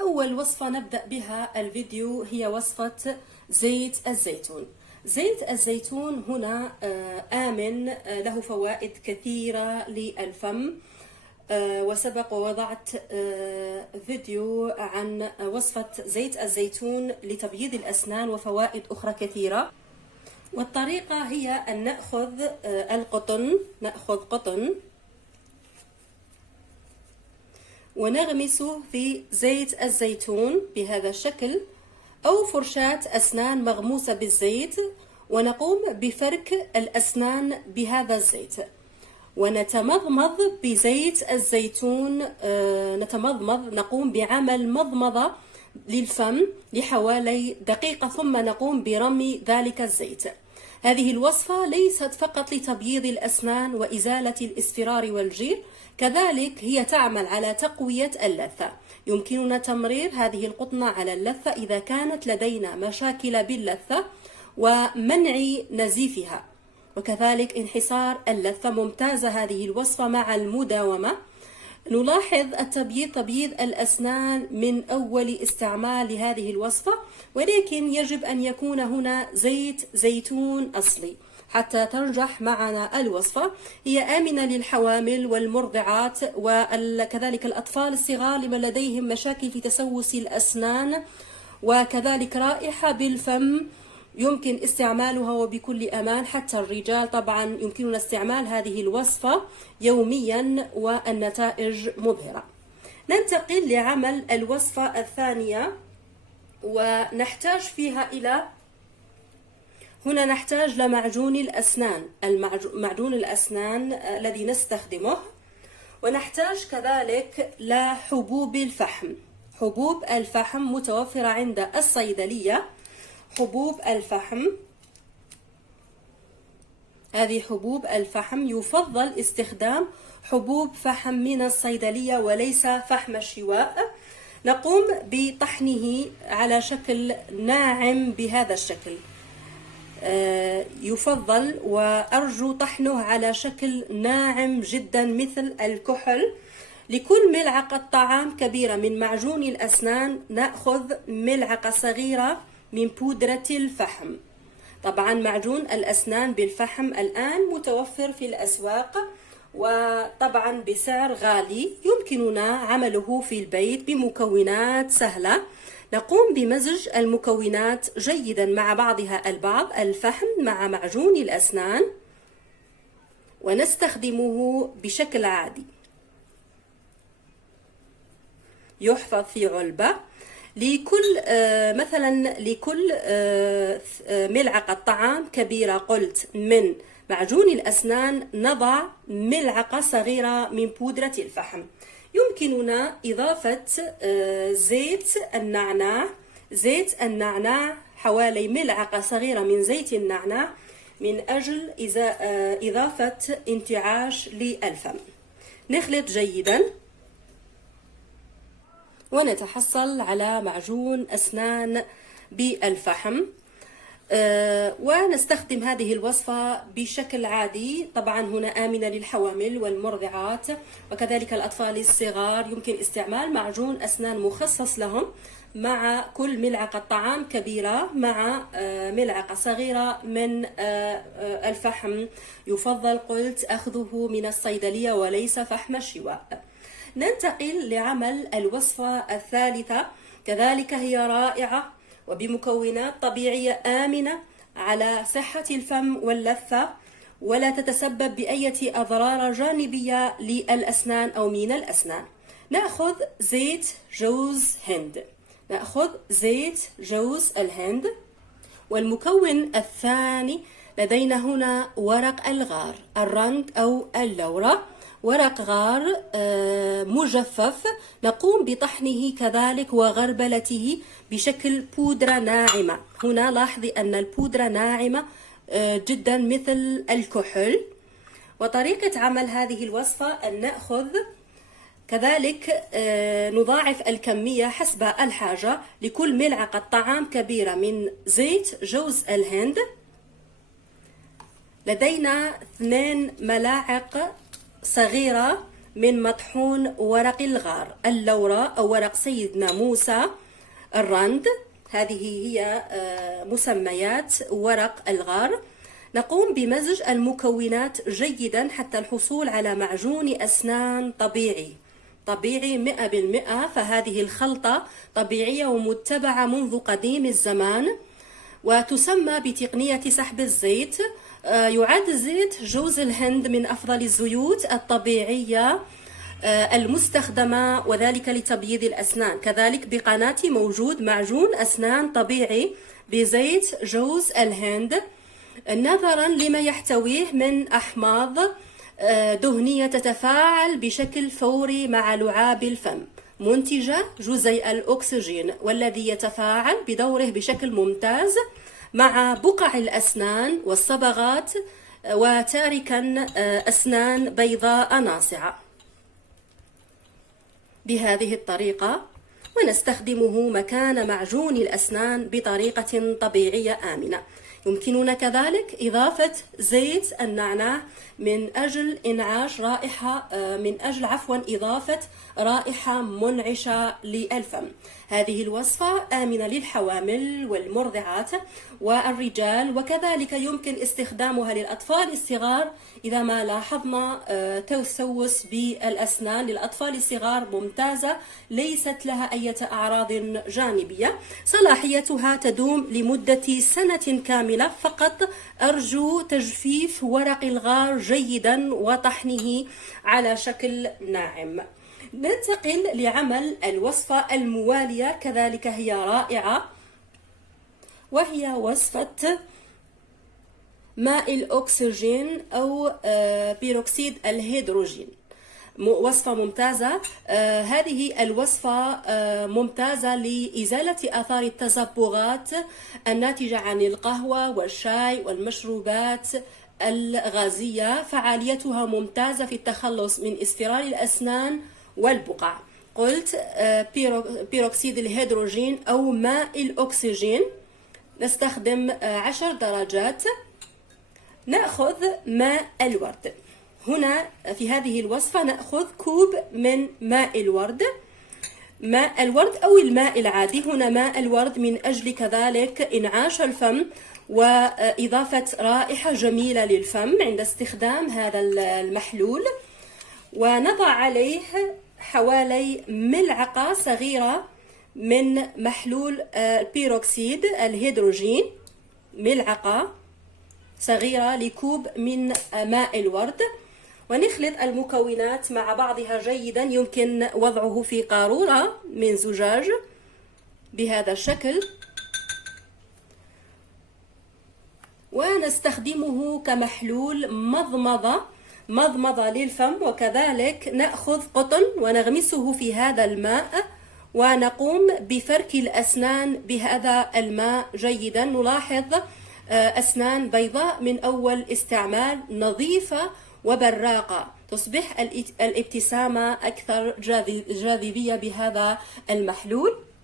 أول وصفة نبدأ بها الفيديو هي وصفة زيت الزيتون. زيت الزيتون هنا آمن، له فوائد كثيرة للفم، وسبق ووضعت فيديو عن وصفة زيت الزيتون لتبييض الأسنان وفوائد أخرى كثيرة. والطريقة هي أن نأخذ قطن ونغمسه في زيت الزيتون بهذا الشكل، أو فرشاة أسنان مغموسة بالزيت، ونقوم بفرك الأسنان بهذا الزيت ونتمضمض بزيت الزيتون. نقوم بعمل مضمضة للفم لحوالي دقيقة، ثم نقوم برمي ذلك الزيت. هذه الوصفة ليست فقط لتبييض الأسنان وإزالة الإصفرار والجير، كذلك هي تعمل على تقوية اللثة. يمكننا تمرير هذه القطنة على اللثة إذا كانت لدينا مشاكل باللثة ومنع نزيفها، وكذلك انحسار اللثة. ممتازة هذه الوصفة مع المداومة. نلاحظ تبييض الأسنان من أول استعمال لهذه الوصفة، ولكن يجب أن يكون هنا زيت زيتون أصلي حتى تنجح معنا الوصفة. هي آمنة للحوامل والمرضعات وكذلك الأطفال الصغار لمن لديهم مشاكل في تسوس الأسنان، وكذلك رائحة بالفم يمكن استعمالها وبكل أمان. حتى الرجال طبعا يمكننا استعمال هذه الوصفة يوميا والنتائج مبهرة. ننتقل لعمل الوصفة الثانية، ونحتاج فيها هنا نحتاج لمعجون الأسنان، معجون الأسنان الذي نستخدمه، ونحتاج كذلك لحبوب الفحم. حبوب الفحم متوفرة عند الصيدلية. حبوب الفحم، هذه حبوب الفحم يفضل استخدام حبوب فحم من الصيدلية وليس فحم الشواء. نقوم بطحنه على شكل ناعم بهذا الشكل، يفضل وأرجو طحنه على شكل ناعم جدا مثل الكحل. لكل ملعقة طعام كبيرة من معجون الأسنان نأخذ ملعقة صغيرة من بودرة الفحم. طبعا معجون الأسنان بالفحم الآن متوفر في الأسواق، وطبعا بسعر غالي. يمكننا عمله في البيت بمكونات سهلة. نقوم بمزج المكونات جيدا مع بعضها البعض، الفحم مع معجون الأسنان، ونستخدمه بشكل عادي. يحفظ في علبة. لكل ملعقة طعام كبيرة قلت من معجون الأسنان نضع ملعقة صغيرة من بودرة الفحم. يمكننا إضافة زيت النعناع، حوالي ملعقة صغيرة من زيت النعناع، من أجل إضافة انتعاش للفم. نخلط جيدا ونتحصل على معجون أسنان بالفحم. ونستخدم هذه الوصفة بشكل عادي. طبعا هنا آمنة للحوامل والمرضعات وكذلك الأطفال الصغار. يمكن استعمال معجون أسنان مخصص لهم مع كل ملعقة طعام كبيرة مع ملعقة صغيرة من الفحم. يفضل قلت أخذه من الصيدلية وليس فحم الشواء. ننتقل لعمل الوصفة الثالثة، كذلك هي رائعة وبمكونات طبيعية آمنة على صحة الفم واللثة، ولا تتسبب بأي أضرار جانبية للأسنان أو من الأسنان. نأخذ زيت جوز الهند. والمكون الثاني لدينا هنا ورق الغار، الرند أو اللورة. ورق غار مجفف، نقوم بطحنه كذلك وغربلته بشكل بودرة ناعمة. هنا لاحظي أن البودرة ناعمة جدا مثل الكحل. وطريقة عمل هذه الوصفة أن نأخذ كذلك نضاعف الكمية حسب الحاجة. لكل ملعقة طعام كبيرة من زيت جوز الهند لدينا 2 ملاعق صغيرة من مطحون ورق الغار، اللورة أو ورق سيدنا موسى، الرند، هذه هي مسميات ورق الغار. نقوم بمزج المكونات جيدا حتى الحصول على معجون أسنان طبيعي 100%. فهذه الخلطة طبيعية ومتبعة منذ قديم الزمان، وتسمى بتقنية سحب الزيت. يعد زيت جوز الهند من أفضل الزيوت الطبيعية المستخدمة، وذلك لتبييض الأسنان. كذلك بقناتي موجود معجون أسنان طبيعي بزيت جوز الهند، نظرا لما يحتويه من أحماض دهنية تتفاعل بشكل فوري مع لعاب الفم، منتجة جزيء الأكسجين، والذي يتفاعل بدوره بشكل ممتاز مع بقع الأسنان والصبغات، وتاركا أسنان بيضاء ناصعة بهذه الطريقة. ونستخدمه مكان معجون الأسنان بطريقة طبيعية آمنة. يمكننا كذلك إضافة زيت النعناع من أجل إضافة رائحة منعشة للفم. هذه الوصفة آمنة للحوامل والمرضعات والرجال، وكذلك يمكن استخدامها للأطفال الصغار إذا ما لاحظنا تسوس بالأسنان. للأطفال الصغار ممتازة، ليست لها أي أعراض جانبية، صلاحيتها تدوم لمدة سنة كاملة فقط. أرجو تجفيف ورق الغار جيدا وطحنه على شكل ناعم. ننتقل لعمل الوصفة الموالية، كذلك هي رائعة، وهي وصفة ماء الأكسجين أو بيروكسيد الهيدروجين. وصفة ممتازة. هذه الوصفة ممتازة لإزالة آثار التصبغات الناتجة عن القهوة والشاي والمشروبات الغازية. فعاليتها ممتازة في التخلص من اصفرار الأسنان والبقع. قلت بيروكسيد الهيدروجين أو ماء الأكسجين. نستخدم 10 درجات. نأخذ ماء الورد. هنا في هذه الوصفة نأخذ كوب من ماء الورد، ماء الورد أو الماء العادي. هنا ماء الورد من أجل كذلك إنعاش الفم وإضافة رائحة جميلة للفم عند استخدام هذا المحلول. ونضع عليه حوالي ملعقة صغيرة من محلول بيروكسيد الهيدروجين، ملعقة صغيرة لكوب من ماء الورد. ونخلط المكونات مع بعضها جيدا. يمكن وضعه في قارورة من زجاج بهذا الشكل، ونستخدمه كمحلول مضمضة للفم. وكذلك نأخذ قطن ونغمسه في هذا الماء، ونقوم بفرك الأسنان بهذا الماء جيدا. نلاحظ أسنان بيضاء من أول استعمال، نظيفة وبراقة، تصبح الابتسامة أكثر جاذبية بهذا المحلول.